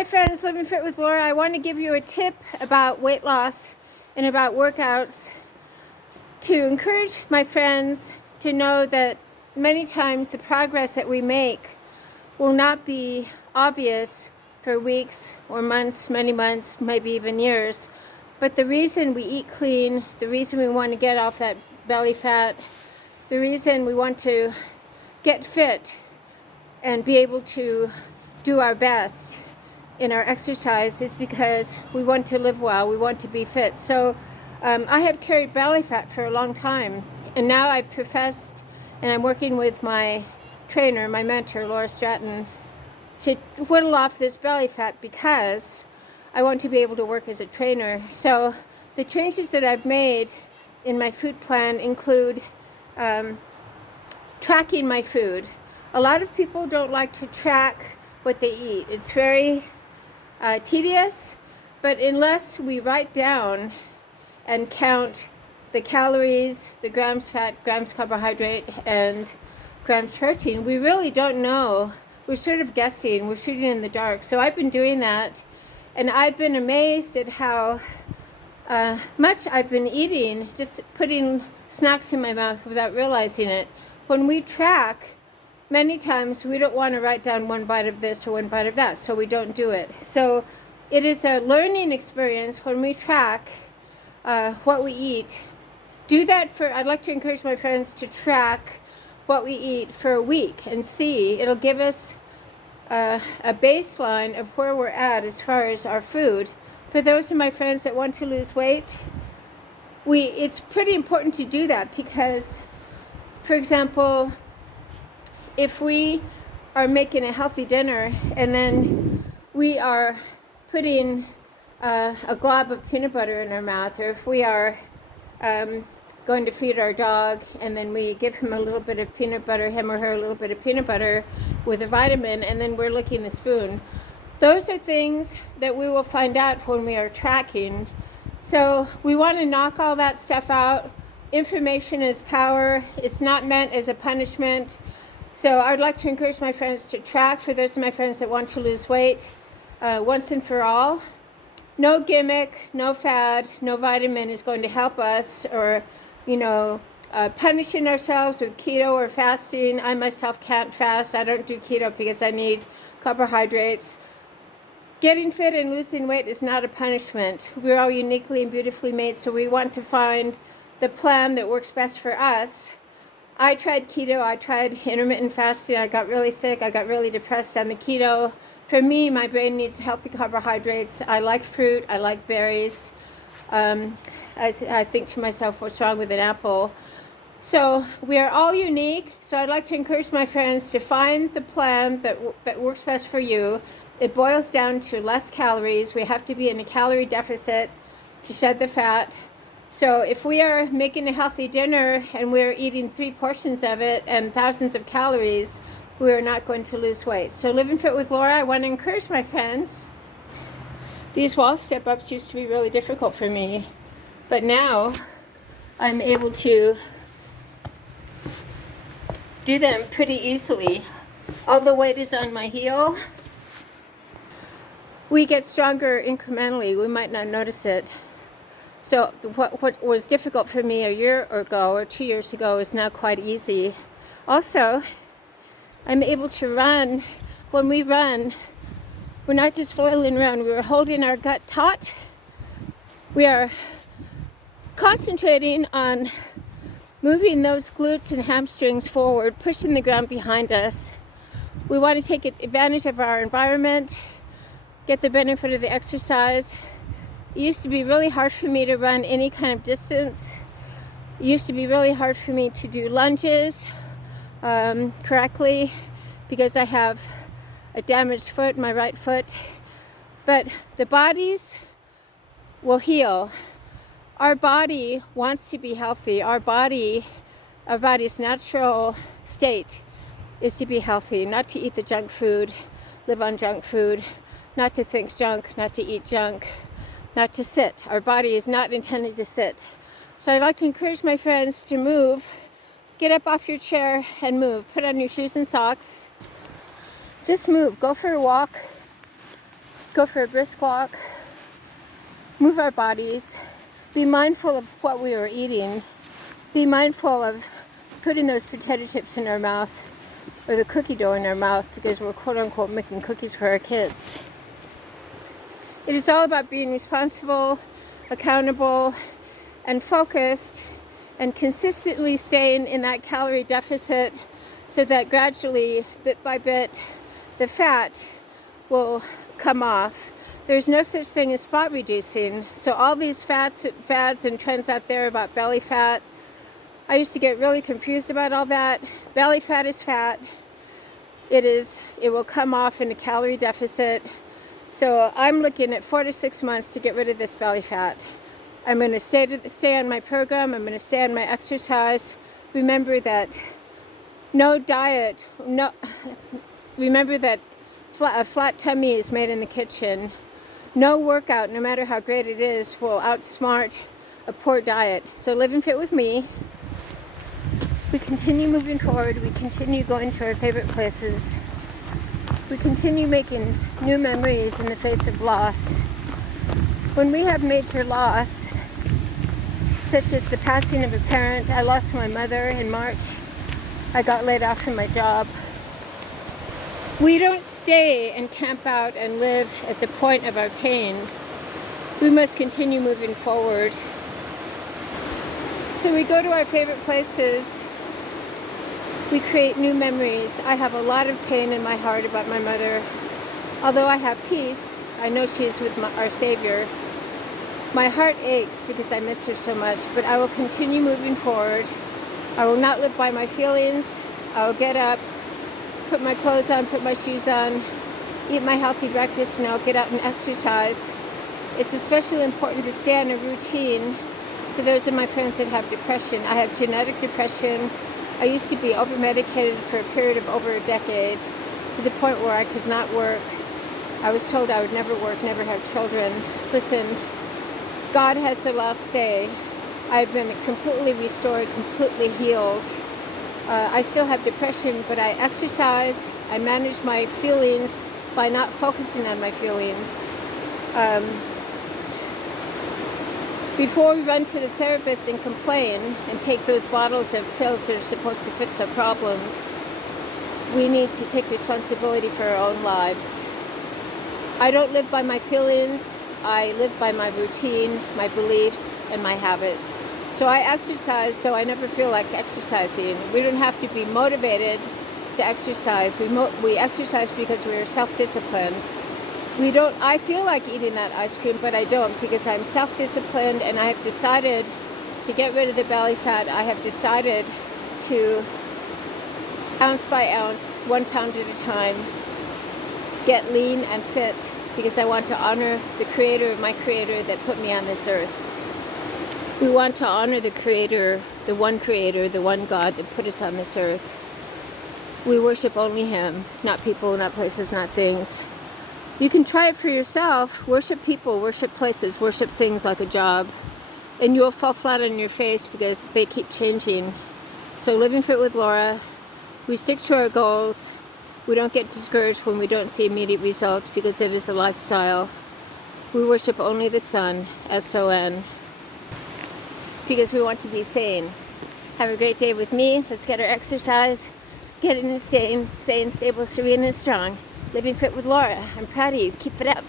Hi friends, Living Fit with Laura. I want to give you a tip about weight loss and about workouts to encourage my friends to know that many times the progress that we make will not be obvious for weeks or months, many months, maybe even years. But the reason we eat clean, the reason we want to get off that belly fat, the reason we want to get fit and be able to do our best in our exercise is because we want to live well, we want to be fit. So I have carried belly fat for a long time, and now I've professed, and I'm working with my trainer, my mentor, Laura Stratton, to whittle off this belly fat because I want to be able to work as a trainer. So the changes that I've made in my food plan include tracking my food. A lot of people don't like to track what they eat. It's very tedious, but unless we write down and count the calories, the grams fat, grams carbohydrate, and grams protein, we really don't know. We're sort of guessing, we're shooting in the dark. So I've been doing that, and I've been amazed at how much I've been eating, just putting snacks in my mouth without realizing it. When we track, many times we don't want to write down one bite of this or one bite of that, so we don't do it. So it is a learning experience when we track what we eat. Do that I'd like to encourage my friends to track what we eat for a week and see. It'll give us a baseline of where we're at as far as our food. For those of my friends that want to lose weight, it's pretty important to do that because, for example, if we are making a healthy dinner and then we are putting a glob of peanut butter in our mouth, or if we are going to feed our dog and then we give him a little bit of peanut butter, him or her a little bit of peanut butter with a vitamin, and then we're licking the spoon, those are things that we will find out when we are tracking. So we want to knock all that stuff out. Information is power. It's not meant as a punishment. So I would like to encourage my friends to track, for those of my friends that want to lose weight, once and for all. No gimmick, no fad, no vitamin is going to help us, or, punishing ourselves with keto or fasting. I myself can't fast. I don't do keto because I need carbohydrates. Getting fit and losing weight is not a punishment. We're all uniquely and beautifully made, so we want to find the plan that works best for us. I tried keto, I tried intermittent fasting, I got really sick, I got really depressed on the keto. For me, my brain needs healthy carbohydrates. I like fruit, I like berries. I think to myself, what's wrong with an apple? So we are all unique, so I'd like to encourage my friends to find the plan that works best for you. It boils down to less calories. We have to be in a calorie deficit to shed the fat. So if we are making a healthy dinner and we're eating 3 portions of it and thousands of calories, we are not going to lose weight. So Living Fit with Laura, I want to encourage my friends. These wall step-ups used to be really difficult for me, but now I'm able to do them pretty easily. All the weight is on my heel. We get stronger incrementally. We might not notice it. So what was difficult for me a year ago or 2 years ago is now quite easy. Also, I'm able to run. When we run, we're not just flailing around. We're holding our gut taut. We are concentrating on moving those glutes and hamstrings forward, pushing the ground behind us. We want to take advantage of our environment, get the benefit of the exercise. It used to be really hard for me to run any kind of distance. It used to be really hard for me to do lunges correctly because I have a damaged foot, my right foot. But the bodies will heal. Our body wants to be healthy. Our body's natural state is to be healthy, not to eat the junk food, live on junk food, not to think junk, not to eat junk, not to sit. Our body is not intended to sit. So I'd like to encourage my friends to move. Get up off your chair and move. Put on your shoes and socks. Just move. Go for a walk. go for a brisk walk, move our bodies, be mindful of what we are eating, be mindful of putting those potato chips in our mouth or the cookie dough in our mouth because we're quote unquote making cookies for our kids. It is all about being responsible, accountable, and focused, and consistently staying in that calorie deficit so that gradually, bit by bit, the fat will come off. There's no such thing as spot reducing. So all these fads and trends out there about belly fat, I used to get really confused about all that. Belly fat is fat. It will come off in a calorie deficit. So I'm looking at 4 to 6 months to get rid of this belly fat. I'm going to stay on my program. I'm going to stay on my exercise. Remember that remember that a flat tummy is made in the kitchen. No workout, no matter how great it is, will outsmart a poor diet. So living fit with me, we continue moving forward. We continue going to our favorite places. We continue making new memories in the face of loss. When we have major loss, such as the passing of a parent, I lost my mother in March. I got laid off from my job. We don't stay and camp out and live at the point of our pain. We must continue moving forward. So we go to our favorite places. We create new memories. I have a lot of pain in my heart about my mother. Although I have peace, I know she is with our Savior. My heart aches because I miss her so much, but I will continue moving forward. I will not live by my feelings. I will get up, put my clothes on, put my shoes on, eat my healthy breakfast, and I'll get out and exercise. It's especially important to stay on a routine for those of my friends that have depression. I have genetic depression. I used to be over-medicated for a period of over a decade to the point where I could not work. I was told I would never work, never have children. Listen, God has the last say. I've been completely restored, completely healed. I still have depression, but I exercise. I manage my feelings by not focusing on my feelings. Before we run to the therapist and complain and take those bottles of pills that are supposed to fix our problems, we need to take responsibility for our own lives. I don't live by my feelings. I live by my routine, my beliefs, and my habits. So I exercise, though I never feel like exercising. We don't have to be motivated to exercise. We exercise because we are self-disciplined. I feel like eating that ice cream, but I don't because I'm self-disciplined and I have decided to get rid of the belly fat. I have decided to, ounce by ounce, 1 pound at a time, get lean and fit because I want to honor the creator, my creator that put me on this earth. We want to honor the creator, the one God that put us on this earth. We worship only him, not people, not places, not things. You can try it for yourself. Worship people, worship places, worship things like a job. And you'll fall flat on your face because they keep changing. So living fit with Laura, we stick to our goals. We don't get discouraged when we don't see immediate results because it is a lifestyle. We worship only the Son, S-O-N, because we want to be sane. Have a great day with me. Let's get our exercise. Get into sane, stable, serene, and strong. Living fit with Laura. I'm proud of you. Keep it up.